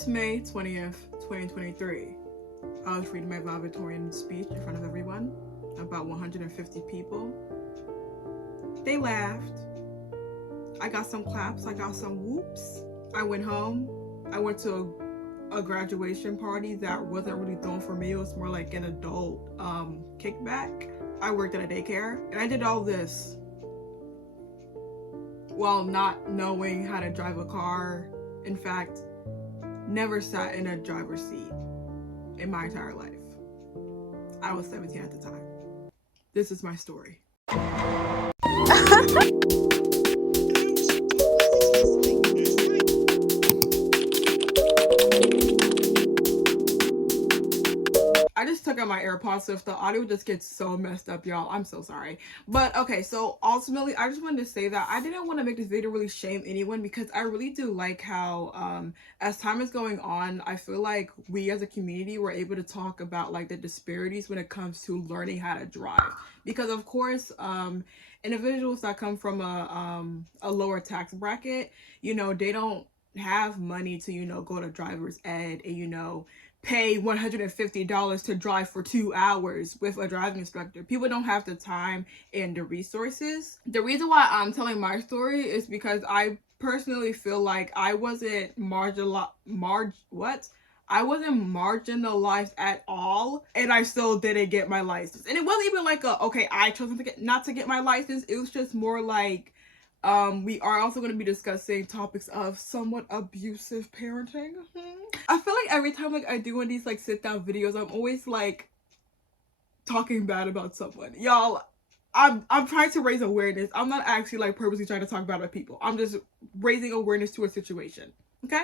was May 20th, 2023. I was reading my valedictorian speech in front of everyone, about 150 people. They laughed. I got some claps, I got some whoops. I went home. I went to a graduation party that wasn't really thrown for me. It was more like an adult kickback. I worked at a daycare, and I did all this while not knowing how to drive a car. In fact, never sat in a driver's seat in my entire life. I was 17 at the time. This is my story. I just took out my AirPods, so if the audio just gets so messed up, y'all, I'm so sorry. But okay, so ultimately, I just wanted to say that I didn't want to make this video really shame anyone, because I really do like how as time is going on, I feel like we as a community were able to talk about like the disparities when it comes to learning how to drive. Because of course, individuals that come from a lower tax bracket, you know, they don't have money to, you know, go to driver's ed and, you know, pay $150 to drive for 2 hours with a driving instructor. People don't have the time and the resources. The reason why I'm telling my story is because I personally feel like I wasn't marginalized at all, and I still didn't get my license. And it wasn't even like I chose not to get my license. It was just more like we are also going to be discussing topics of somewhat abusive parenting. I feel like every time like I do one of these like sit down videos, I'm always like talking bad about someone. Y'all, I'm trying to raise awareness. I'm not actually like purposely trying to talk bad about people. I'm just raising awareness to a situation. Okay?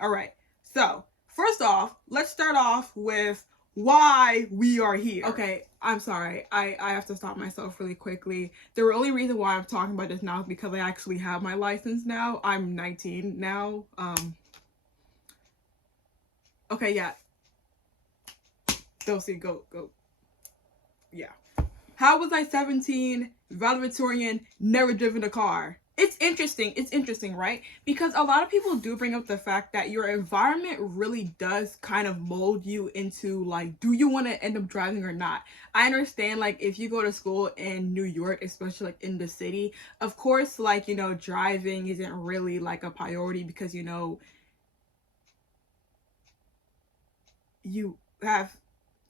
All right. So first off, let's start off with why we are here. Okay, I'm sorry. I have to stop myself really quickly. The only reason why I'm talking about this now is because I actually have my license now. I'm 19 now. Okay, yeah. Dolcie, go. Yeah. How was I 17, valedictorian, never driven a car? It's interesting, right? Because a lot of people do bring up the fact that your environment really does kind of mold you into like, do you want to end up driving or not? I understand like if you go to school in New York, especially like in the city, of course, like, you know, driving isn't really like a priority because, you know, you have,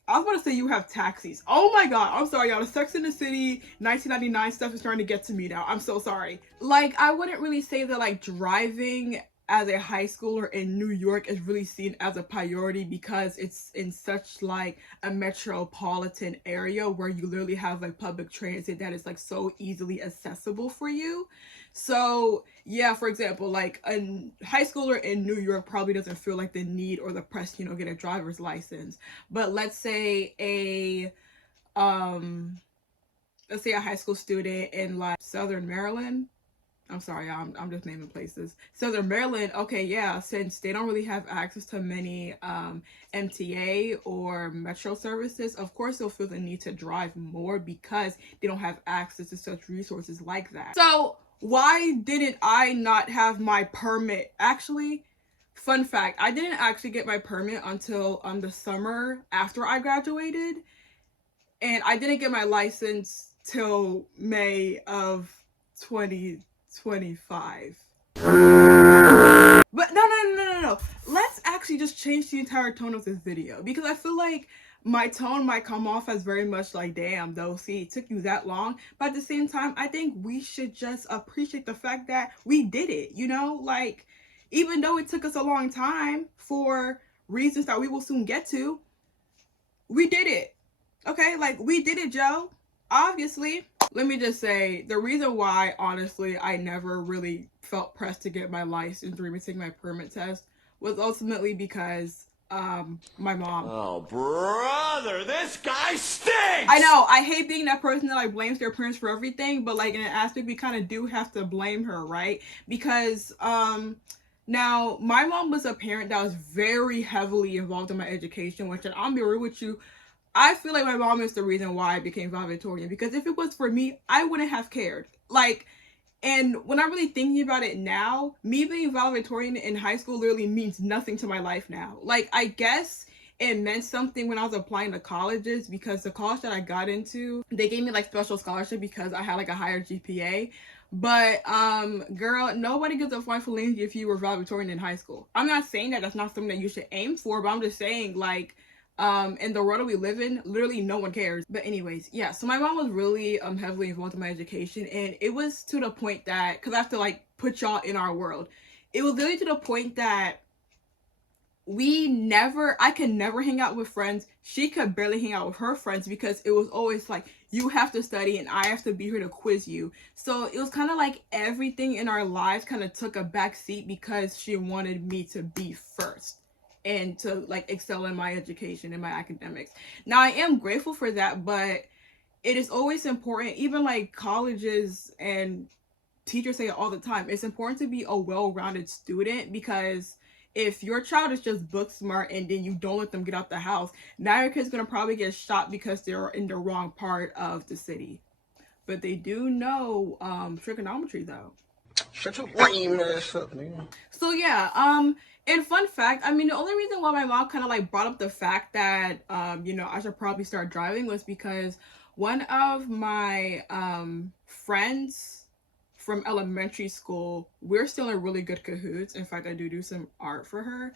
I was about to say you have taxis. Oh my god, I'm sorry y'all. The Sex in the City 1999 stuff is starting to get to me now. I'm so sorry. Like, I wouldn't really say that like driving as a high schooler in New York is really seen as a priority because it's in such like a metropolitan area where you literally have like public transit that is like so easily accessible for you. So yeah, for example, like a high schooler in New York probably doesn't feel like the need or the press, you know, get a driver's license. But let's say a high school student in like Southern Maryland. I'm sorry, I'm just naming places. Southern Maryland, okay, yeah, since they don't really have access to many MTA or metro services, of course they'll feel the need to drive more because they don't have access to such resources like that. So why didn't I not have my permit? Actually, fun fact, I didn't actually get my permit until the summer after I graduated, and I didn't get my license till May of 2025. But no. Let's actually just change the entire tone of this video, because I feel like my tone might come off as very much like, damn, Dolcie, it took you that long. But at the same time, I think we should just appreciate the fact that we did it, you know? Like, even though it took us a long time for reasons that we will soon get to, we did it. Okay, like, we did it, Joe. Obviously. Let me just say, the reason why, honestly, I never really felt pressed to get my license or even take my permit test was ultimately because my mom. Oh, brother, this guy stinks! I know, I hate being that person that like blames their parents for everything, but like in an aspect, we kind of do have to blame her, right? Because now my mom was a parent that was very heavily involved in my education, which, and I'll be real with you, I feel like my mom is the reason why I became valedictorian, because if it was for me, I wouldn't have cared. Like, And when I'm really thinking about it now, me being valedictorian in high school literally means nothing to my life now. Like, I guess it meant something when I was applying to colleges, because the college that I got into, they gave me like special scholarship because I had like a higher GPA. But girl, nobody gives a flying phalange if you were valedictorian in high school. I'm not saying that that's not something that you should aim for, but I'm just saying, like, in the world that we live in, literally no one cares. But anyways, yeah, so my mom was really heavily involved in my education, and it was to the point that, because I have to like put y'all in our world, it was literally to the point that I could never hang out with friends. She could barely hang out with her friends, because it was always like, you have to study and I have to be here to quiz you. So it was kind of like everything in our lives kind of took a back seat because she wanted me to be first and to like excel in my education and my academics. Now I am grateful for that, but it is always important, even like colleges and teachers say it all the time, it's important to be a well-rounded student, because if your child is just book smart and then you don't let them get out the house, now your kid's gonna probably get shot because they're in the wrong part of the city. But they do know trigonometry though. Shut your lame ass up, nigga. So yeah, and fun fact, I mean, the only reason why my mom kind of like brought up the fact that I should probably start driving was because one of my friends from elementary school, we're still in really good cahoots. In fact, I do some art for her.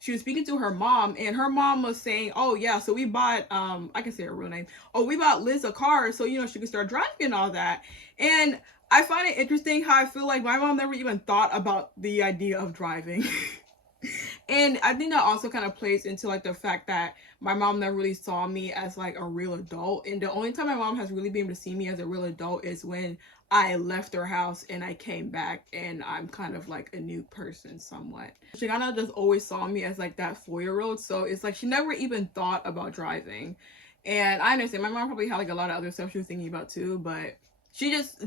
She was speaking to her mom, and her mom was saying, oh yeah, so we bought I can say her real name, oh, we bought Liz a car so she could start driving and all that. And I find it interesting how I feel like my mom never even thought about the idea of driving. And I think that also kind of plays into like the fact that my mom never really saw me as like a real adult. And the only time my mom has really been able to see me as a real adult is when I left her house and I came back and I'm kind of like a new person somewhat. She kind of just always saw me as like that 4-year-old. So it's like she never even thought about driving. And I understand my mom probably had like a lot of other stuff she was thinking about too, but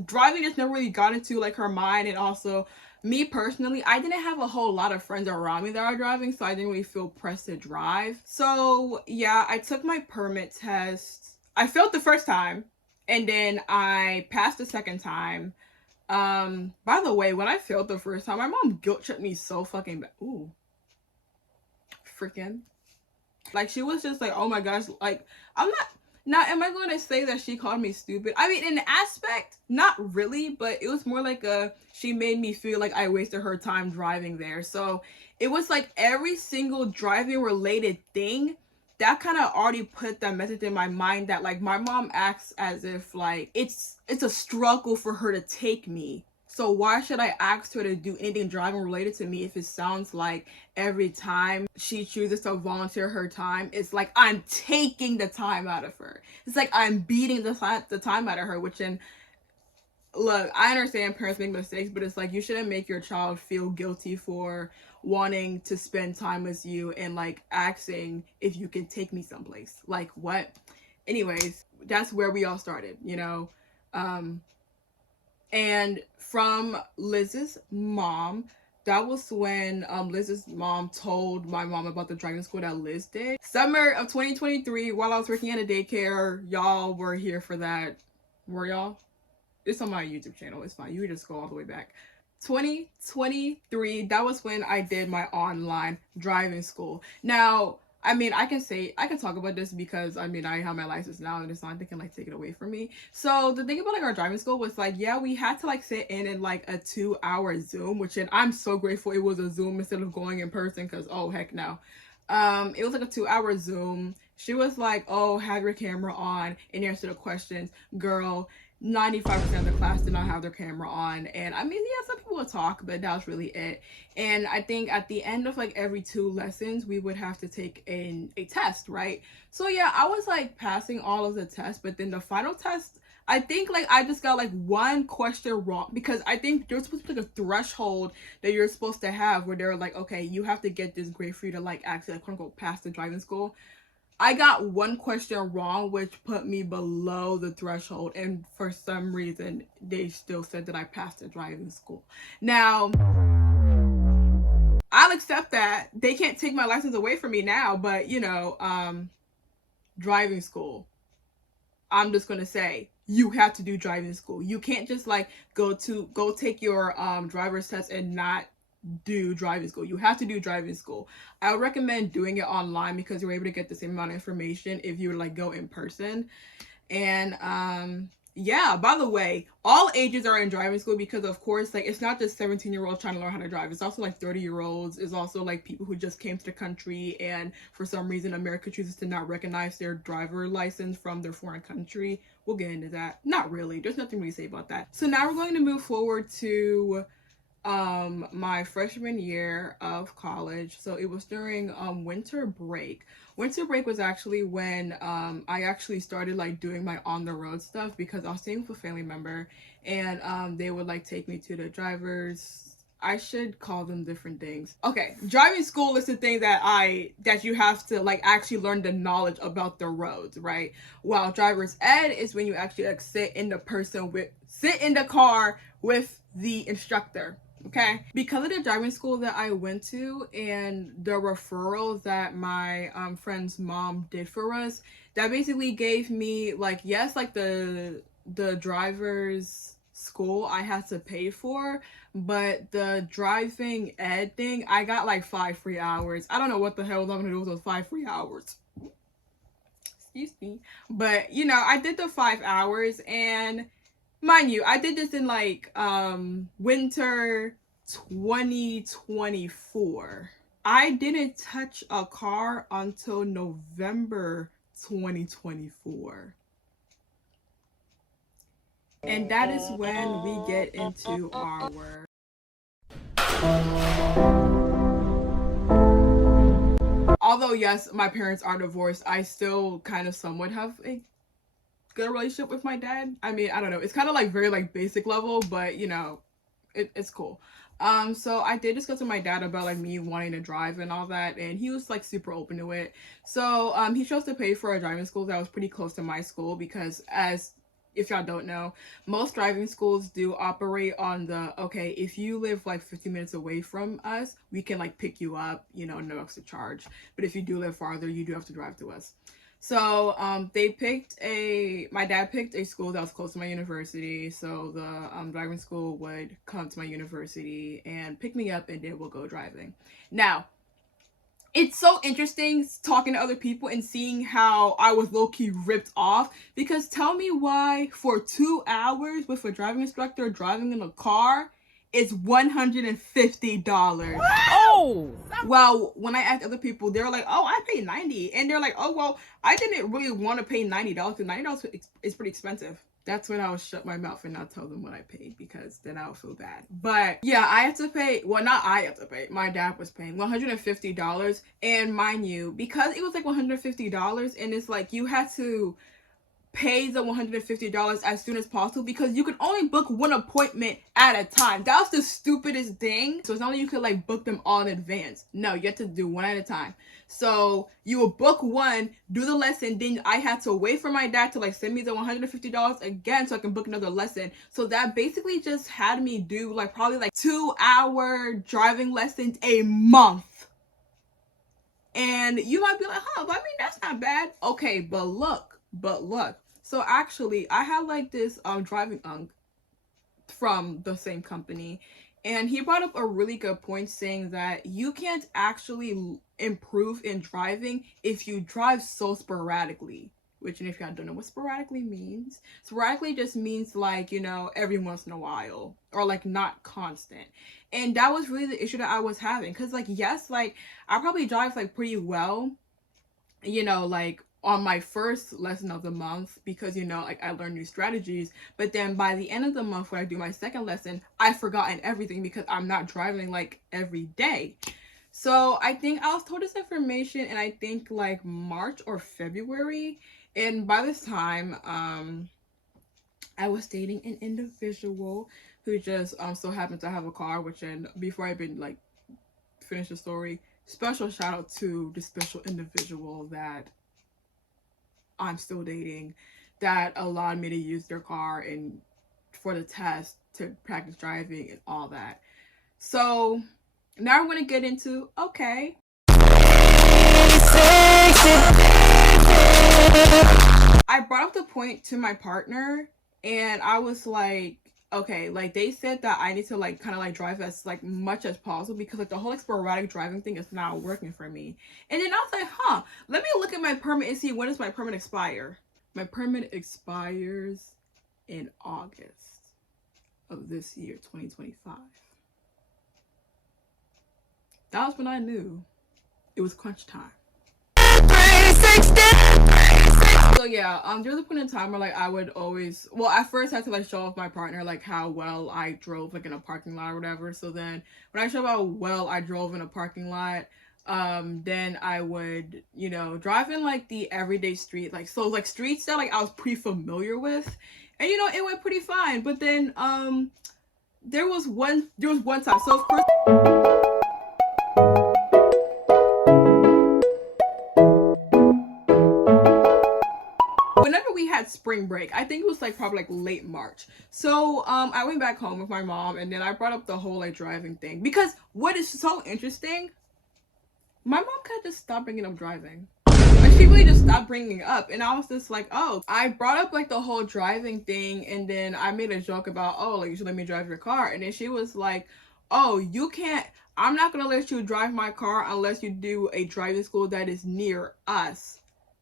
driving just never really got into like her mind. And also me personally, I didn't have a whole lot of friends around me that are driving, so I didn't really feel pressed to drive. So yeah, I took my permit test. I failed the first time and then I passed the second time. By the way, when I failed the first time, my mom guilt tripped me so fucking bad. Ooh. Freaking. Like, she was just like, oh my gosh, like, I'm not. Now, am I going to say that she called me stupid? I mean, in the aspect, not really, but it was more like she made me feel like I wasted her time driving there. So it was like every single driving related thing that kind of already put that message in my mind that like my mom acts as if like it's a struggle for her to take me. So why should I ask her to do anything driving related to me if it sounds like every time she chooses to volunteer her time, it's like I'm taking the time out of her. It's like I'm beating the time out of her, which in look, I understand parents make mistakes, but it's like you shouldn't make your child feel guilty for wanting to spend time with you and like asking if you can take me someplace. Like what? Anyways, that's where we all started, and from Liz's mom, that was when Liz's mom told my mom about the driving school that Liz did. Summer of 2023, while I was working at a daycare, y'all were here for that. Were y'all? It's on my YouTube channel. It's fine. You can just go all the way back. 2023, that was when I did my online driving school. Now, I mean, I can talk about this because I mean, I have my license now and it's not they can like take it away from me. So the thing about like our driving school was like, yeah, we had to like sit in like a 2-hour Zoom, which I'm so grateful it was a Zoom instead of going in person, because oh heck no. It was like a 2-hour Zoom. She was like, oh, have your camera on and answer the questions. Girl, 95% of the class did not have their camera on. And I mean, yeah, some people would talk, but that was really it. And I think at the end of like every 2 lessons, we would have to take a test, right? So yeah, I was like passing all of the tests, but then the final test, I think like I just got like one question wrong, because I think there's supposed to be like a threshold that you're supposed to have where they're like, okay, you have to get this grade for you to like actually like quote unquote pass the driving school. I got one question wrong, which put me below the threshold, and for some reason they still said that I passed the driving school. Now, I'll accept that. They can't take my license away from me now, but driving school, I'm just gonna say you have to do driving school. You can't just like go take your driver's test and not do driving school. You have to do driving school. I would recommend doing it online because you're able to get the same amount of information if you would like go in person. And yeah, by the way, all ages are in driving school because of course like it's not just 17-year-olds trying to learn how to drive. It's also like 30-year-olds. It's also like people who just came to the country and for some reason America chooses to not recognize their driver license from their foreign country. We'll get into that. Not really. There's nothing really to say about that. So now we're going to move forward to my freshman year of college. So it was during winter break. Winter break was actually when I actually started like doing my on the road stuff because I was staying with a family member and they would like take me to the drivers. I should call them different things. Okay, driving school is the thing that you have to like actually learn the knowledge about the roads, right? While driver's ed is when you actually like sit in the car with the instructor. Okay, because of the driving school that I went to and the referral that my friend's mom did for us, that basically gave me like, yes, like the driver's school I had to pay for, but the driving ed thing, I got like 5 free hours. I don't know what the hell I'm gonna do with those 5 free hours. Excuse me. But you know, I did the 5 hours, and mind you, I did this in like winter 2024. I didn't touch a car until November 2024. And that is when we get into our although yes, my parents are divorced, I still kind of somewhat have a good relationship with my dad. I mean, I don't know, it's kind of like very like basic level, but you know, it's cool. So I did discuss with my dad about like me wanting to drive and all that, and he was like super open to it. So he chose to pay for a driving school that was pretty close to my school because, as if y'all don't know, most driving schools do operate on the, okay, if you live like 15 minutes away from us, we can like pick you up, you know, no extra charge. But if you do live farther, you do have to drive to us. So my dad picked a school that was close to my university. So the driving school would come to my university and pick me up, and then we'll go driving. Now, it's so interesting talking to other people and seeing how I was low-key ripped off, because tell me why for 2 hours with a driving instructor driving in a car, it's $150. Oh! Well, when I asked other people, they were like, oh, I paid $90. And they're like, oh, well, I didn't really want to pay $90 because $90 is pretty expensive. That's when I would shut my mouth and not tell them what I paid, because then I would feel bad. But yeah, I had to pay, well, not I had to pay, my dad was paying $150. And mind you, because it was like $150 and it's like you had to pay the $150 as soon as possible because you can only book one appointment at a time. That was the stupidest thing. So it's not like you could like book them all in advance. No, you have to do one at a time. So you will book one, do the lesson, then I had to wait for my dad to like send me the $150 again so I can book another lesson. So that basically just had me do like probably like 2-hour driving lessons a month. And you might be like, huh, but I mean, that's not bad. Okay, but look. So actually, I had like this driving unk from the same company, and he brought up a really good point saying that you can't actually improve in driving if you drive so sporadically. Which, and if y'all don't know what sporadically means, sporadically just means like, you know, every once in a while, or like not constant. And that was really the issue that I was having, because like, yes, like I probably drive like pretty well, you know, like on my first lesson of the month, because you know, like I learned new strategies, but then by the end of the month when I do my second lesson, I've forgotten everything because I'm not driving like every day. So I think I was told this information in I think like March or February, and by this time I was dating an individual who just so happened to have a car, which, and before I even like finish the story, special shout out to the special individual that I'm still dating, that allowed me to use their car and for the test to practice driving and all that. So now we're going to get into, okay, I I brought up the point to my partner, and I was like, okay, like they said that I need to like kind of like drive as like much as possible because like the whole like sporadic driving thing is not working for me. And then I was like, huh, let me look at my permit and see when does my permit expire. My permit expires in August of this year, 2025. That was when I knew it was crunch time. So yeah, there was a point in time where like I would always, well, at first I had to like show off my partner like how well I drove like in a parking lot or whatever. So then when I showed how well I drove in a parking lot, then I would, you know, drive in like the everyday street, like so like streets that like I was pretty familiar with, and you know it went pretty fine. But then there was one time. So of course. Whenever we had spring break, I think it was like probably like late March. So I went back home with my mom, and then I brought up the whole like driving thing because what is so interesting, my mom kind of just stopped bringing up driving. Like she really just stopped bringing it up, and I was just like, oh, I brought up like the whole driving thing, and then I made a joke about, oh, like you should let me drive your car, and then she was like, oh, you can't. I'm not gonna let you drive my car unless you do a driving school that is near us.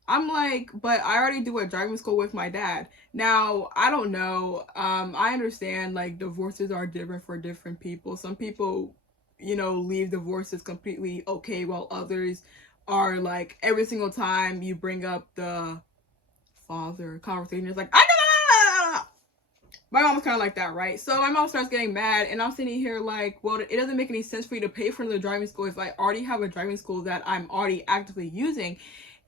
I'm like, but I already do a driving school with my dad. Now, I don't know. I understand like divorces are different for different people. Some people, you know, leave divorces completely okay, while others are like every single time you bring up the father conversation, it's like, ah! My mom's kind of like that, right? So my mom starts getting mad, and I'm sitting here like, well, it doesn't make any sense for you to pay for the driving school if I already have a driving school that I'm already actively using.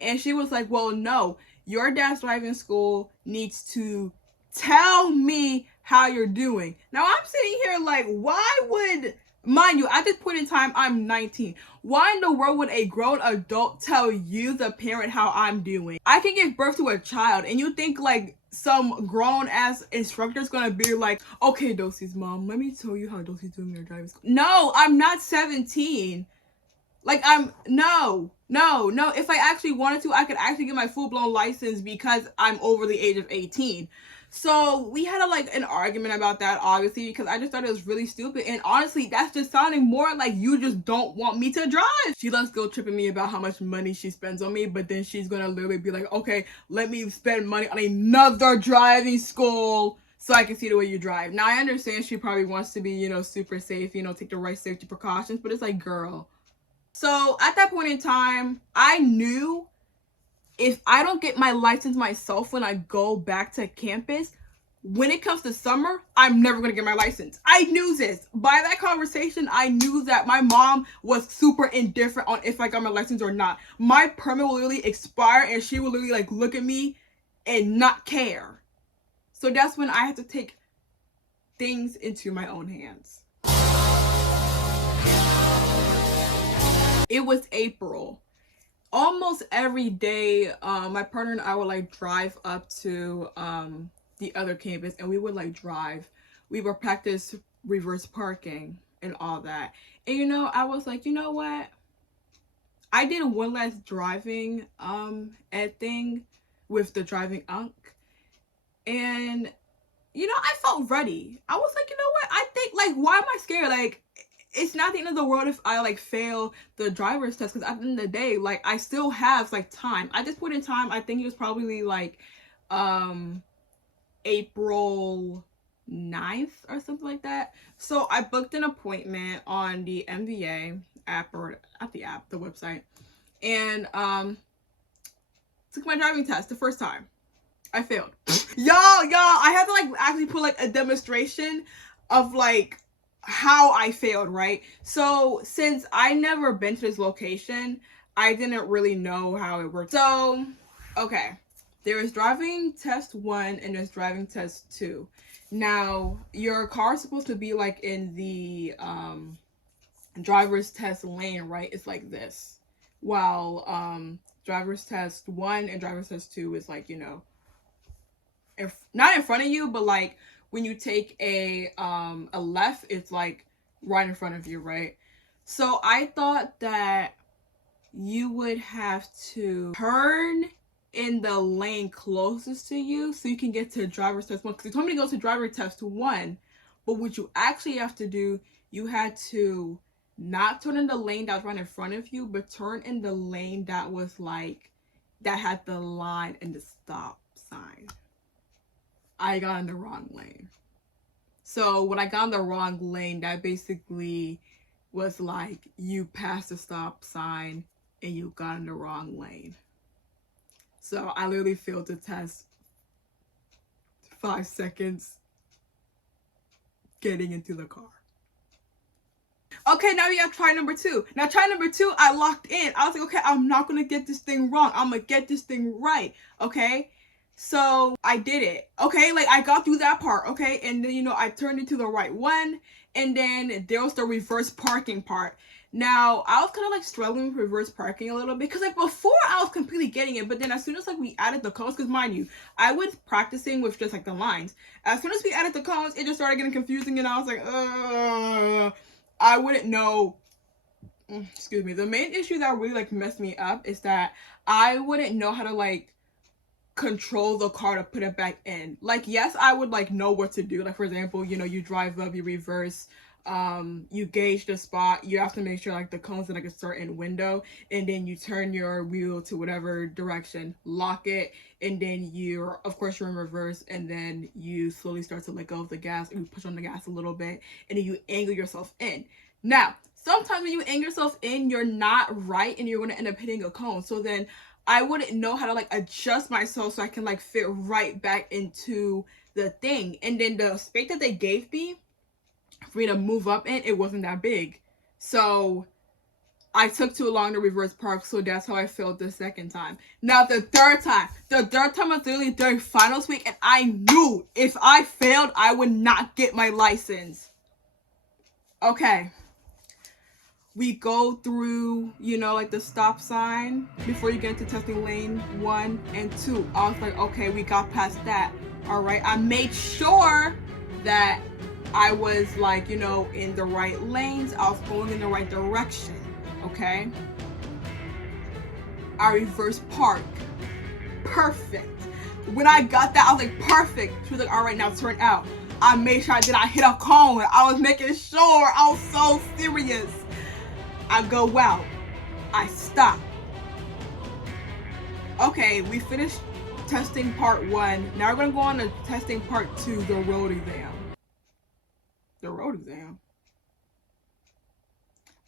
And she was like, well, no, your dad's driving school needs to tell me how you're doing. Now I'm sitting here like, why would, mind you, at this point in time, I'm 19. Why in the world would a grown adult tell you, the parent, how I'm doing? I can give birth to a child, and you think like some grown ass instructor is gonna be like, okay, Dolcie's mom, let me tell you how Dolcie's doing in her driving school. No, I'm not 17. Like no. If I actually wanted to, I could actually get my full-blown license because I'm over the age of 18. So we had an argument about that, obviously, because I just thought it was really stupid. And honestly, that's just sounding more like you just don't want me to drive. She loves guilt tripping me about how much money she spends on me, but then she's gonna literally be like, okay, let me spend money on another driving school so I can see the way you drive. Now I understand she probably wants to be, you know, super safe, you know, take the right safety precautions, but it's like, girl. So at that point in time, I knew if I don't get my license myself when I go back to campus, when it comes to summer, I'm never going to get my license. I knew this. By that conversation, I knew that my mom was super indifferent on if I got my license or not. My permit will literally expire, and she will literally like look at me and not care. So that's when I had to take things into my own hands. It was April. Almost every day, my partner and I would like drive up to the other campus, and we would like drive. We would practice reverse parking and all that. And you know, I was like, you know what? I did one last driving ed thing with the driving unk, and you know, I felt ready. I was like, you know what? I think like, why am I scared? Like, it's not the end of the world if I like fail the driver's test, because at the end of the day, like I still have like time. At this point in time, I think it was probably like April 9th or something like that. So I booked an appointment on the MVA app, or not the app, the website, and took my driving test the first time. I failed. y'all, I had to like actually put like a demonstration of like how I failed, right? So since I never been to this location, I didn't really know how it worked. So, okay, there is driving test 1 and there's driving test 2. Now, your car is supposed to be like in the driver's test lane, right? It's like this. While driver's test 1 and driver's test 2 is like, you know, if not in front of you, but like when you take a left, it's like right in front of you, right? So I thought that you would have to turn in the lane closest to you so you can get to driver's test 1. Because you told me to go to driver test 1, but what you actually have to do, you had to not turn in the lane that was right in front of you, but turn in the lane that was like, that had the line and the stop sign. I got in the wrong lane. So when I got in the wrong lane, that basically was like you passed the stop sign and you got in the wrong lane. So I literally failed the test 5 seconds getting into the car. Okay, now we have try number 2. Now try number 2, I locked in. I was like, okay, I'm not gonna get this thing wrong. I'm gonna get this thing right. Okay, so I did it. Okay, like I got through that part. Okay, and then, you know, I turned into the right one, and then there was the reverse parking part. Now I was kind of like struggling with reverse parking a little bit, because like before I was completely getting it, but then as soon as like we added the cones, because mind you, I was practicing with just like the lines. As soon as we added the cones, it just started getting confusing, and I was like, I wouldn't know. Excuse me. The main issue that really like messed me up is that I wouldn't know how to like control the car to put it back in. Like, yes, I would like know what to do. Like, for example, you know, you drive up, you reverse, you gauge the spot, you have to make sure like the cone's in like a certain window, and then you turn your wheel to whatever direction, lock it, and then you're, of course, you're in reverse, and then you slowly start to let go of the gas, and you push on the gas a little bit, and then you angle yourself in. Now, sometimes when you angle yourself in, you're not right, and you're going to end up hitting a cone. So then I wouldn't know how to like adjust myself so I can like fit right back into the thing. And then the space that they gave me for me to move up in, it wasn't that big. So I took too long to reverse park, so that's how I failed the second time. Now the third time was literally during finals week, and I knew if I failed, I would not get my license. Okay. We go through, you know, like the stop sign before you get into testing lane 1 and 2. I was like, okay, we got past that. All right. I made sure that I was like, you know, in the right lanes. I was going in the right direction. Okay. I reverse park. Perfect. When I got that, I was like, perfect. She was like, all right, now turn out. I made sure I did not hit a cone. I was making sure. I was so serious. I go out. I stop. Okay, we finished testing part 1. Now we're going to go on to testing part 2, the road exam. The road exam.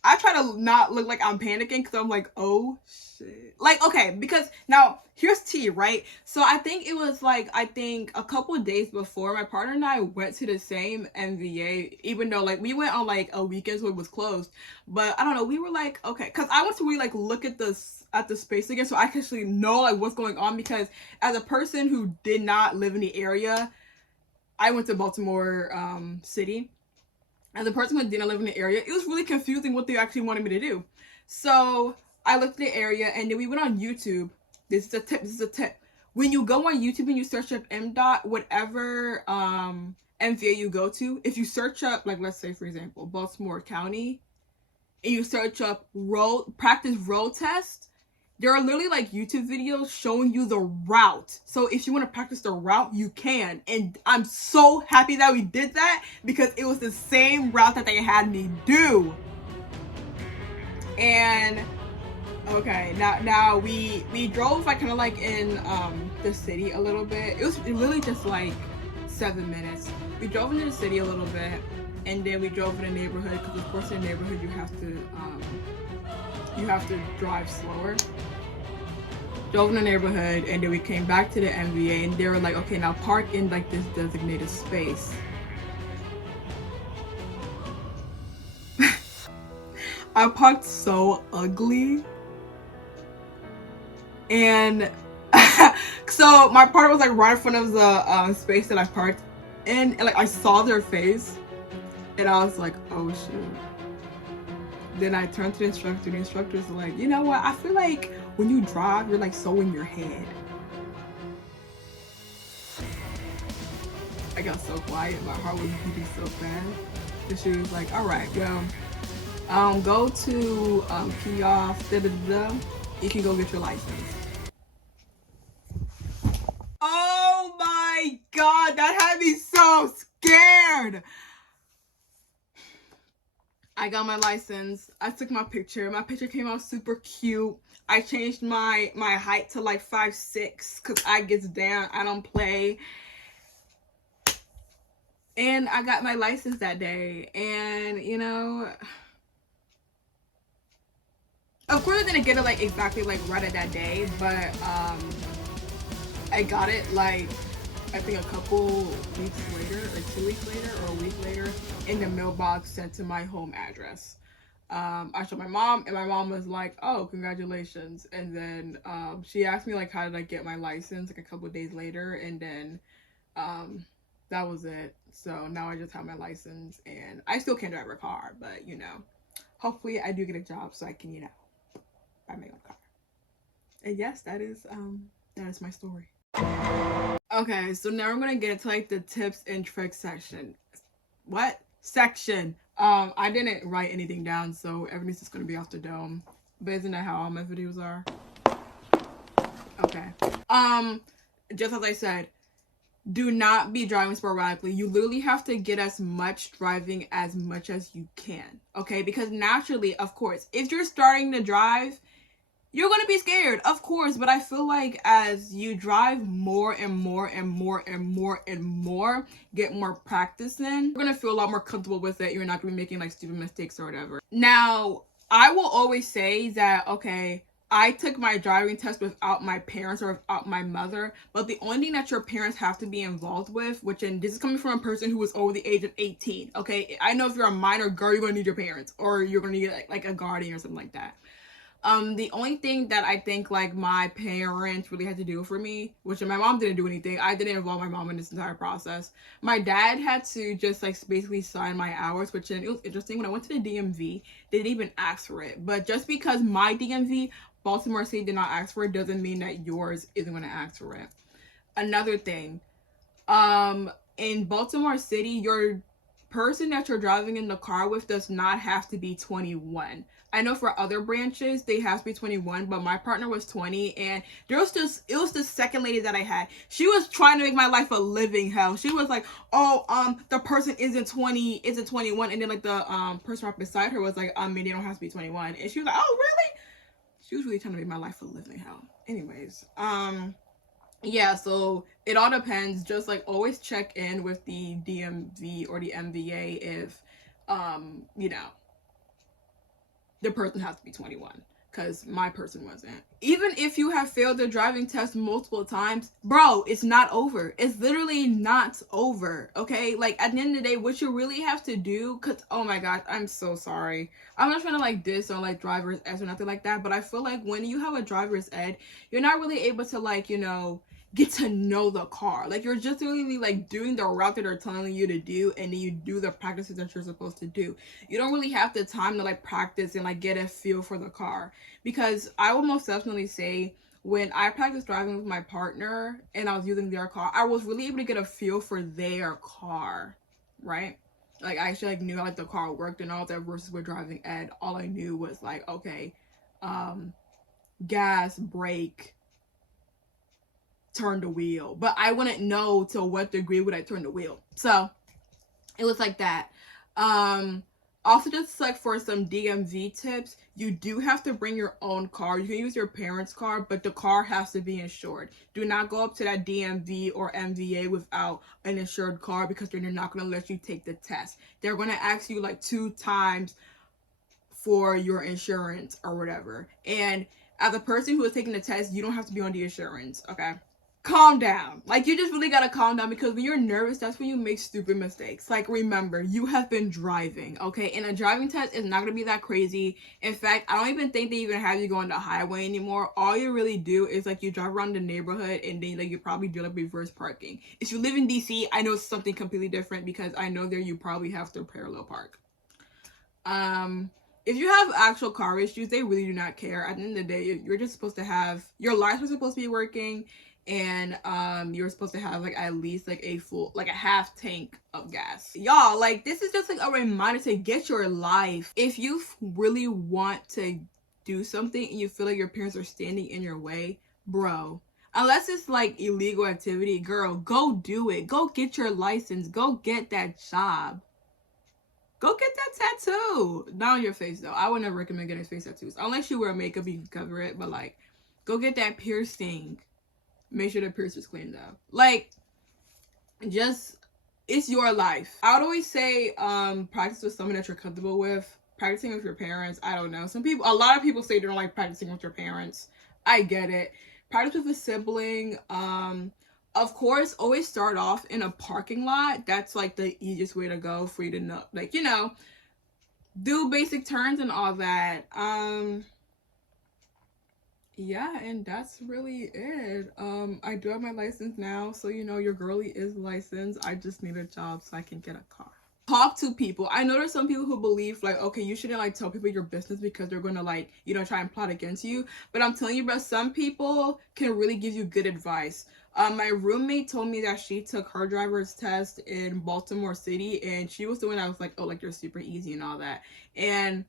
I try to not look like I'm panicking because I'm like, oh shit. Like, okay, because now here's tea, right? So I think it was like, a couple of days before, my partner and I went to the same MVA, even though like we went on like a weekend so it was closed. But I don't know, we were like, okay, because I want to really like look at the space again so I can actually know like what's going on, because as a person who did not live in the area, I went to Baltimore City. As a person who didn't live in the area, it was really confusing what they actually wanted me to do. So I looked at the area, and then we went on YouTube. This is a tip. When you go on YouTube and you search up MDOT, whatever MVA you go to, if you search up, like, let's say, for example, Baltimore County, and you search up practice road test, there are literally like YouTube videos showing you the route. So if you want to practice the route, you can. And I'm so happy that we did that, because it was the same route that they had me do. And okay, now we drove like kind of like in the city a little bit. It was really just like 7 minutes. We drove into the city a little bit, and then we drove in the neighborhood, because of course in the neighborhood you have to drive slower. Drove in the neighborhood, and then we came back to the MVA, and they were like, okay, now park in like this designated space. I parked so ugly, and so my partner was like right in front of the space that I parked in, and like I saw their face, and I was like, oh shit. Then I turned to the instructor. The instructor's like, you know what? I feel like when you drive, you're like so in your head. I got so quiet. My heart was beating so fast. And she was like, all right, well, go to kiosk, you can go get your license. Oh my god, that had me so scared. I got my license. I took my picture. My picture came out super cute. I changed my height to like 5'6" because I gets down. I don't play. And I got my license that day. And you know, of course I didn't get it like exactly like right at that day, but I got it like I think a couple weeks later, like 2 weeks later or a week later, in the mailbox sent to my home address. I showed my mom, and my mom was like, "Oh, congratulations!" And then she asked me like, "How did I get my license?" Like a couple days later, and then that was it. So now I just have my license, and I still can't drive a car, but you know, hopefully I do get a job so I can, you know, buy my own car. And yes, that is my story. Okay, so now we're gonna get into like the tips and tricks section. What section? I didn't write anything down, so everything's just gonna be off the dome. But isn't that how all my videos are? Okay. Just as I said, do not be driving sporadically. You literally have to get as much driving as much as you can. Okay, because naturally, of course, if you're starting to drive, you're gonna be scared, of course, but I feel like as you drive more and more and more and more and more, get more practice in, you're gonna feel a lot more comfortable with it. You're not gonna be making like stupid mistakes or whatever. Now, I will always say that, okay, I took my driving test without my parents or without my mother, but the only thing that your parents have to be involved with, which, and this is coming from a person who was over the age of 18, okay? I know if you're a minor girl, you're gonna need your parents, or you're gonna need like a guardian or something like that. The only thing that I think like my parents really had to do for me, which my mom didn't do anything. I didn't involve my mom in this entire process. My dad had to just like basically sign my hours, which then it was interesting. When I went to the DMV, they didn't even ask for it. But just because my DMV, Baltimore City, did not ask for it, doesn't mean that yours isn't going to ask for it. Another thing, in Baltimore City, your person that you're driving in the car with does not have to be 21. I know for other branches they have to be 21, but my partner was 20, and it was the second lady that I had. She was trying to make my life a living hell. She was like, "Oh, the person isn't 21," and then like the person right beside her was like, "They don't have to be 21," and she was like, "Oh, really?" She was really trying to make my life a living hell. Anyways, yeah, so it all depends. Just like always check in with the DMV or the MVA if you know, the person has to be 21, because my person wasn't. Even if you have failed the driving test multiple times, bro, it's not over. It's literally not over, okay? Like at the end of the day, what you really have to do, because oh my gosh, I'm so sorry, I'm not trying to like diss or like driver's ed or nothing like that, but I feel like when you have a driver's ed, you're not really able to like, you know, get to know the car. Like you're just really like doing the route that they're telling you to do, and then you do the practices that you're supposed to do. You don't really have the time to like practice and like get a feel for the car. Because I will most definitely say, when I practiced driving with my partner and I was using their car, I was really able to get a feel for their car, right? Like I actually like knew how like the car worked and all that, versus with driving ed, all I knew was like, okay, gas, brake, turn the wheel, but I wouldn't know to what degree would I turn the wheel. So it was like that. Also, just like for some DMV tips, you do have to bring your own car. You can use your parents' car, but the car has to be insured. Do not go up to that DMV or MVA without an insured car, because they're not going to let you take the test. They're going to ask you like 2 times for your insurance or whatever. And as a person who is taking the test, you don't have to be on the insurance, okay? Calm down. Like, you just really gotta calm down, because when you're nervous, that's when you make stupid mistakes. Like, remember, you have been driving, okay? And a driving test is not gonna be that crazy. In fact, I don't even think they even have you go on the highway anymore. All you really do is like you drive around the neighborhood, and then like you probably do like reverse parking. If you live in DC, I know it's something completely different, because I know there you probably have to parallel park. If you have actual car issues, they really do not care. At the end of the day, you're just supposed to have your lights are supposed to be working, and you're supposed to have like at least like a full, like a half tank of gas. Y'all, like, this is just like a reminder to get your life. If you really want to do something and you feel like your parents are standing in your way, bro, Unless it's like illegal activity, girl, go do it. Go get your license. Go get that job. Go get that tattoo. Not on your face though. I would never recommend getting face tattoos. Unless you wear makeup, you can cover it. But like, go get that piercing. Make sure the piercer's clean though. Like, just, it's your life. I would always say practice with someone that you're comfortable with. Practicing with your parents, I don't know. A lot of people say they don't like practicing with your parents. I get it. Practice with a sibling. Of course, always start off in a parking lot. That's like the easiest way to go for you to know, like, you know, do basic turns and all that. Yeah, and that's really it. I do have my license now, so you know your girly is licensed. I just need a job so I can get a car. Talk to people. I know there's some people who believe like, okay, you shouldn't like tell people your business because they're gonna like, you know, try and plot against you. But I'm telling you, bro, some people can really give you good advice. My roommate told me that she took her driver's test in Baltimore City, and she was the one that was like, oh, like you're super easy and all that. And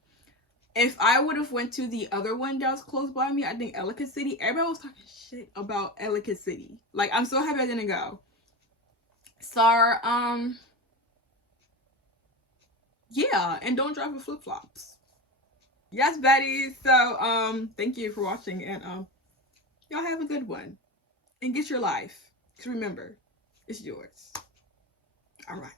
if I would have went to the other one that was close by me, I think Ellicott City, everybody was talking shit about Ellicott City. Like, I'm so happy I didn't go. So, yeah, and don't drive with flip-flops. Yes, Betty. So, thank you for watching, and y'all have a good one. And get your life. Because remember, it's yours. All right.